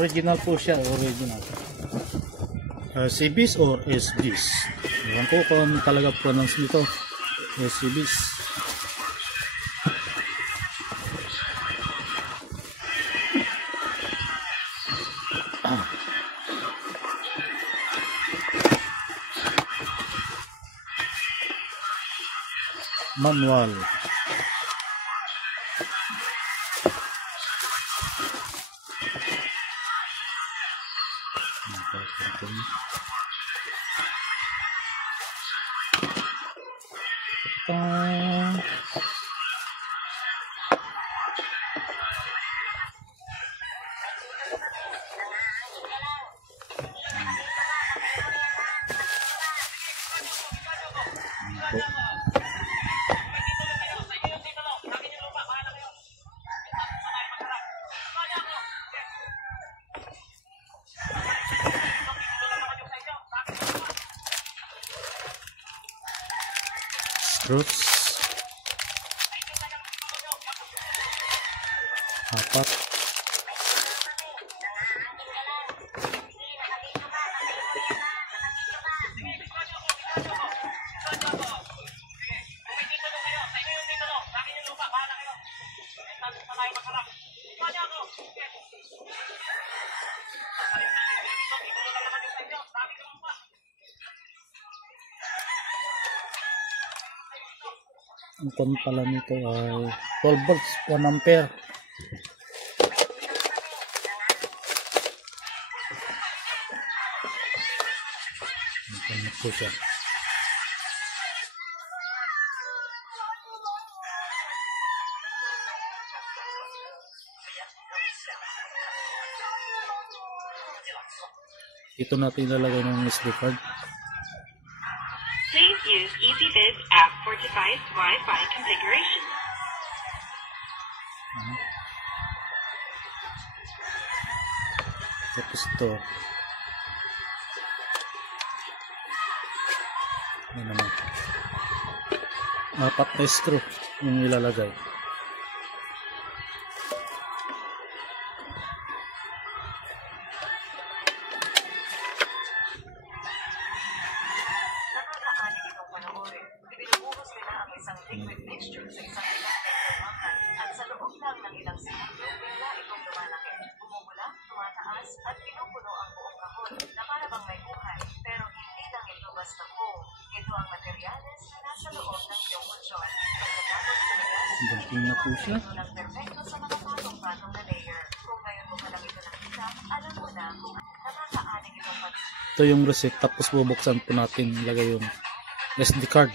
Original po siya, original. CBs or SBs? Ewan ko kung talaga pronounce nito. SCBs. Manual. Screws 4. Ang kon pala nito ay 12 volts, 1 ampere. Ito po siya. Ito natin ilalagay ng SD card. Please use EasyBiz app for device Wi-Fi configuration. Tapos ito. Ano naman? 4 na screw yung ilalagay. Ganting na po siya. Ito yung receipt, tapos bubuksan po natin, ilagay yung SD card.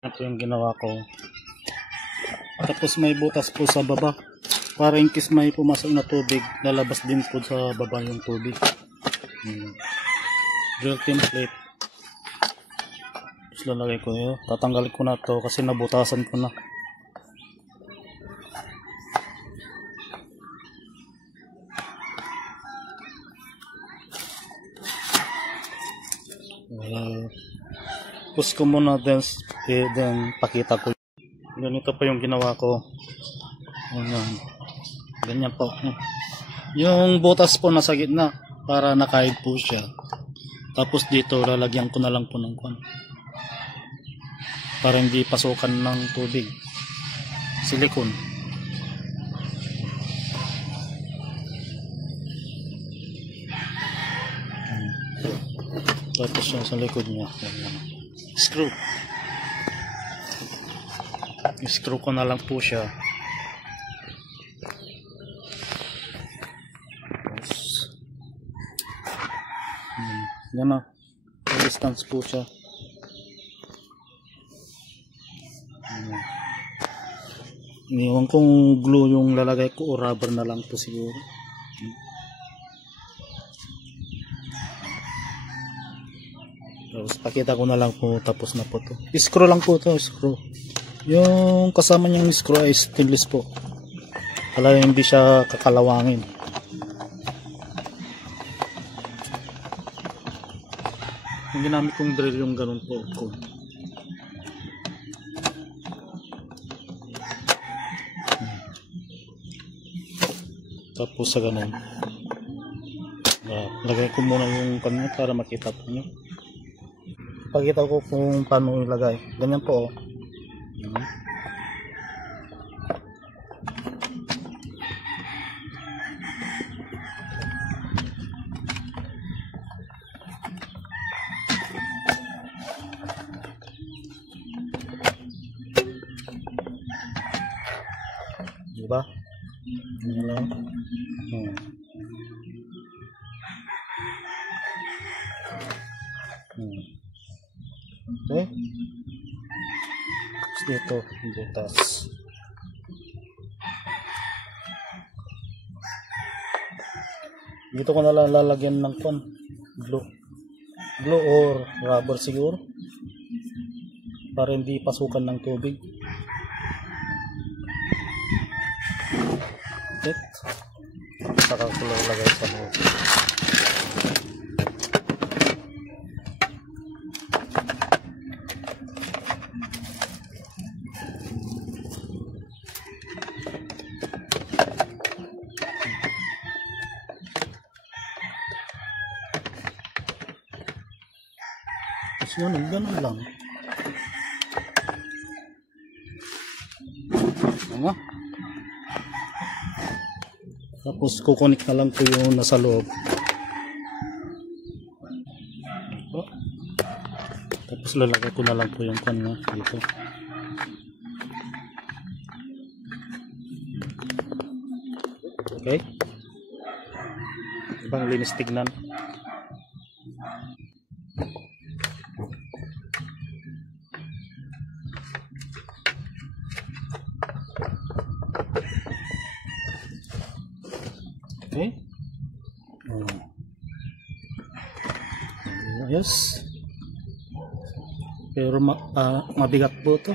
Ito yung ginawa ko. Tapos may butas po sa baba para in case may pumasok na tubig, lalabas din po sa baba yung tubig. Drill template. Tapos lalagay ko yun. Tatanggalin ko na to kasi nabutasan ko na. Push ko muna then pakita ko. Ganito pa yung ginawa ko. Ganyan po. Yung butas po nasa gitna para nakahid po siya. Tapos dito lalagyan ko na lang po ng kwan para hindi pasukan ng tubig. Silicone. Tapos yung sa likod niya. Screw. I-screw ko na lang po siya. Yan na. distance po siya. Iniwan kong glue yung lalagay ko o rubber na lang po siguro. Tapos pakita ko na lang po, tapos na po to. Screw lang po to, screw. Yung kasama niyang screw ay stainless po. Kala hindi siya kakalawangin. Yung ginamit kong drill yung ganun po. Tapos sa ganun. Lagay ko muna yung kanya para makita po nyo. Pakita ko kung paano ilagay. Ganyan po. Diba? Ganyan lang. Okay. Tapos dito, butas. Dito ko na lang lalagyan ng glue. Glue or rubber siguro. Para hindi pasukan ng tubig. Okay. Saka ko lang lagay sa loob. Tapos yun, ganun lang. Ano? Tapos kukunik na lang po yung nasa loob. Tapos lalagay ko na lang po yung kanya dito. Okay? Ibang linis tignan. Okay. Ayos. Pero mabigat po ito.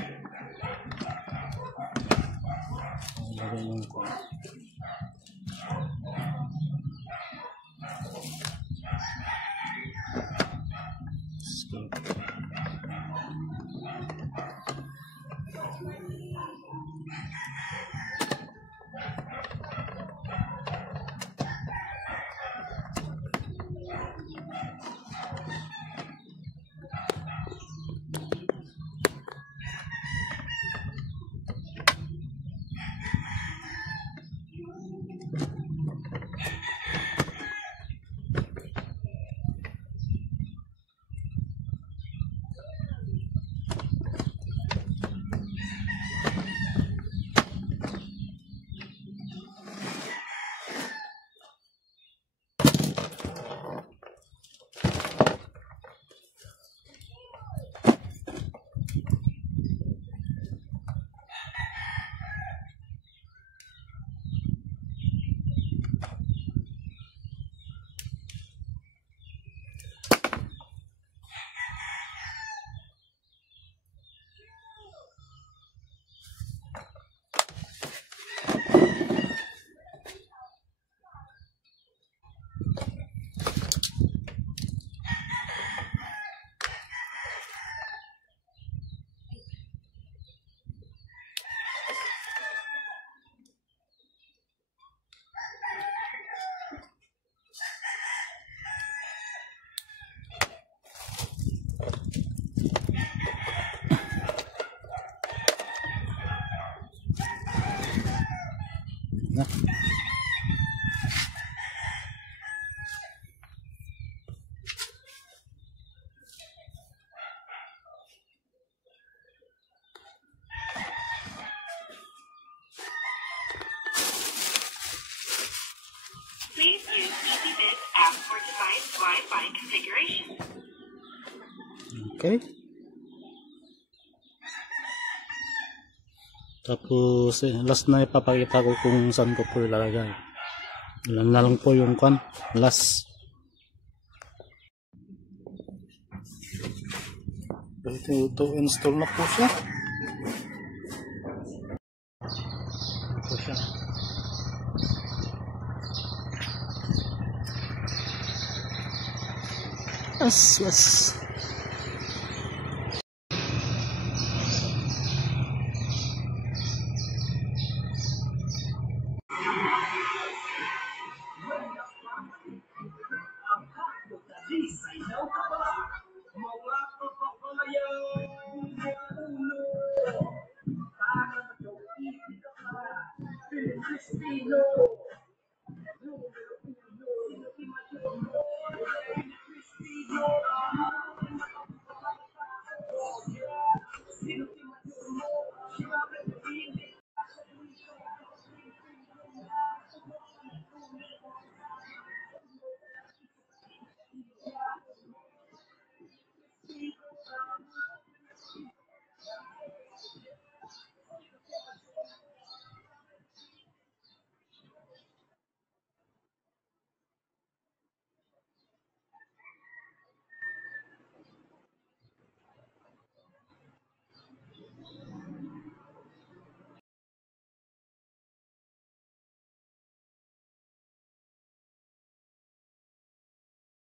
Na. Please use EasyBiz app for device Wi-Fi configuration. Okay. Tapos last na ipapakita ko kung saan ko po ilalagay. Ilan na lang po yung last. Ito install na po siya. Ito siya. Yes.